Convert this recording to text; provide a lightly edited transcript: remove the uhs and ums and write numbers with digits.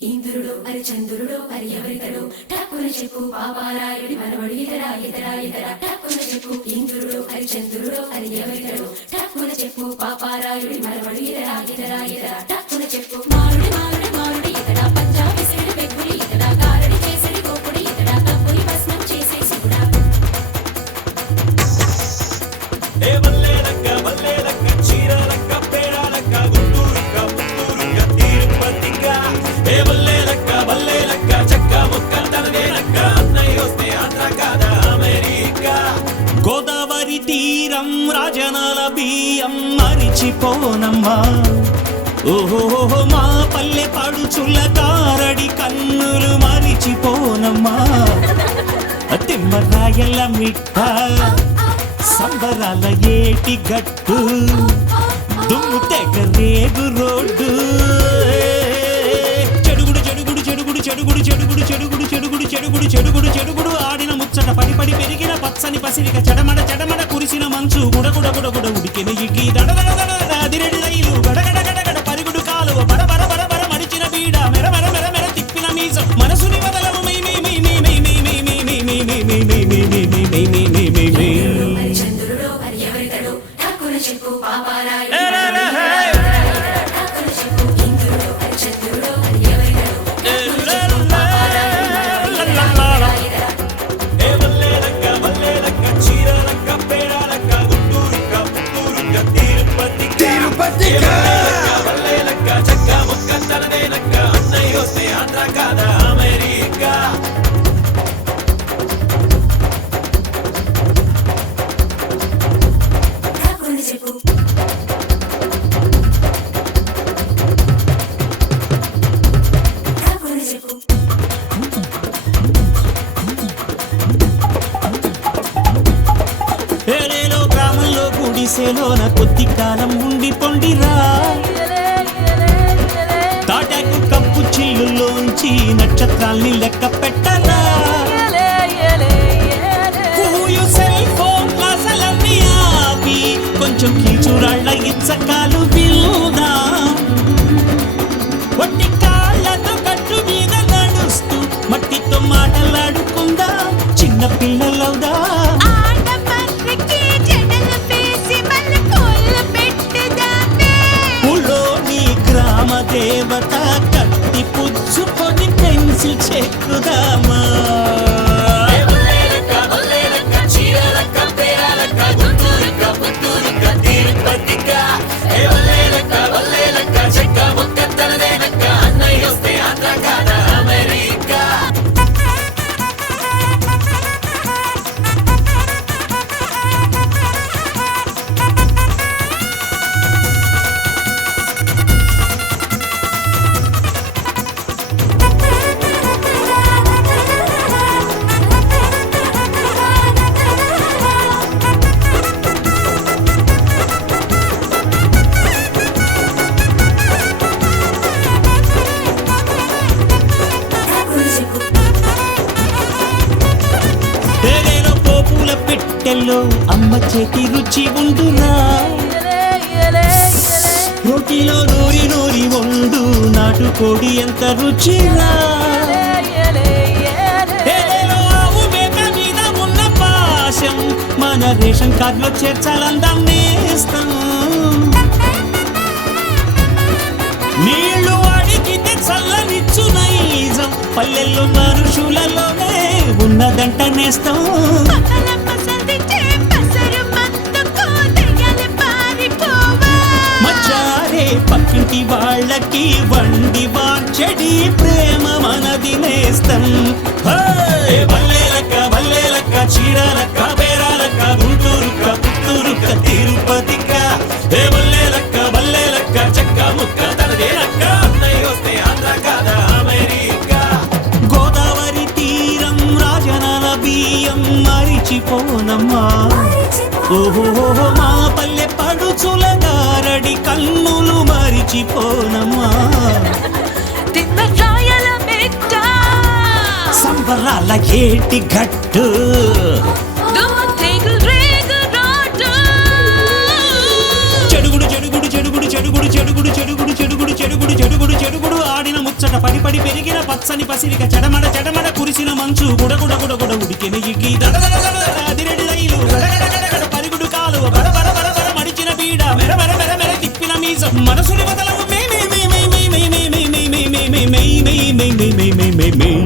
ఇంద్రుడు అరి చంద్రుడు అరి ఎవరితడు ఠక్కున చెప్పు పాపారాయుడి మనవడు ఇతరా ఇతరా ఇతరా ఠక్కున చెప్పు ఇంద్రుడు అరి చంద్రుడు అరి ఎవరితడు ఠక్కున చెప్పు పాపారాయుడి మనవడు ఇతరా ఇతరా ఇతరా ఠక్కున చెప్పు మారుడి మారుడి మారుడి ఇతడా పంజాబీ సిడి బెగ్గుడి ఇతడా గారడి చేసిడి గోపుడి ఇతడా తప్పుని భస్మం చేసే శివుడా ఏ వల్లేలక్క చీరలక్క పేరాలక్క గుంటూరుక్క పుత్తూరుక్క తిరుపతిక్క ఏ వల్లేలక్క చక్క ముక్క తనదేనక్క అన్నయ్య వస్తే ఆంధ్ర కాదా అమెరికా గోదావరి తీరం రాజనాల బియ్యం మరిచిపోనమ్మా ఓహో మా పల్లె పడుచుల కారడి కన్నులు మరిచిపోనమ్మా తిమ్మరాయల మిఠ సంబరాల ఏటి గట్టు దుమ్ము తెగ రేగు రోడ్డు చెడుగుడు చెడుగుడు చెడుగుడు చెడుగుడు చెడుగుడు చెడుగుడు చెడుగుడు చెడుగుడు చెడుగుడు చెడుగుడు ఆడిన ముచ్చట పడి పడి పెరిగిన పచ్చని పసిరిక చెడమడ చెడమడ కురిసిన మంచు గుడగుడ గుడగుడ ఉడికిన ఇగ్గి దడదడ దడదడ అదిరెడి రైలు గడగడ గడగడ పరిగుడు కాలువ బర బర బర బర మడిచిన బీడ మెర మెర మెర మెర తిప్పిన మీసం మనసుని వదలవు మై మై మై మై మై మై మై మై మై మై మై మై మై మై మై మై మై మై మై చంద్రుడు అరి ఎవరితడు ఠక్కున చెప్పు పాపారాయుడి గుడిసెలోన కొద్ది కాలం ఉండి పొండిరా తాటాకు కప్పు చిల్లులోంచి నక్షత్రాల్ని లెక్క పెట్టరా సెల్ ఫోన్ అసలన్నీ ఆపి కొంచెం కీచురాళ్ళ ఇచ్చకాలు విలుదా వట్టి కాళ్ళతో కట్టు మీద నడుస్తూ మట్టితో మాటలాడుకుందా చిన్న పిల్లలవుదా దేవత కత్తి పుచ్చుకొని పెన్సిల్ చెక్కుదామా పెట్టెల్లో అమ్మ చేతి రుచి ఉండురా రోటిలో నూరి నూరి వండు నాటుకోడి ఎంత రుచిరా ఆవు మేక మీద ఉన్న పాశం మన రేషన్ కార్డులో చేర్చాలందాం నేస్తాం నీళ్లు అడిగితే చల్లనిచ్చు నైజం పల్లెల్లో మనుషులలోనే ఉన్నదంట నేస్తాం మచ్చారే పక్కింటి వాళ్ళకి వండి వార్చడి ప్రేమ మనది నేస్తం వల్లేలక్క చీరాలక్క పేరాలక్క గుంటూరుక్క పుత్తూరుక్క తిరుపతిక్క ఏ వల్లేలక్క చెక్క ముక్క తనదేనక్క అన్నయ్య వస్తే ఆంధ్ర కాదా అమెరికా గోదావరి తీరం రాజనాల బియ్యం మరిచిపోనమ్మా ఓహో మా పల్లె పడుచుల గారడి కన్నులు మరిచిపోనమ్మా సంబరాల ఏటి గట్టు చెడుగుడు చెడుగుడు చెడుగుడు చెడుగుడు చెడుగుడు చెడుగుడు చెడుగుడు చెడుగుడు చెడుగుడు చెడుగుడు ఆడిన ముచ్చట పడి పడి పెరిగిన పచ్చని పసిరిక చెడమడ చెడమడ కురిసిన మంచు గుడగుడ గుడగుడ ఉడికెన ఇగ్గి దడ దడ దడ దడ అదిరెడి రైలు గడగడ గడగడ పరిగుడు కాలువ బడ బడ బడ బడ మడిచిన బీడ మెర మెర మెర మెర తిప్పిన మీసం మనసుని వదలవు మే మే మే మే మే మే మే మే మే మే మే మే మే మే మే మే మే మే మే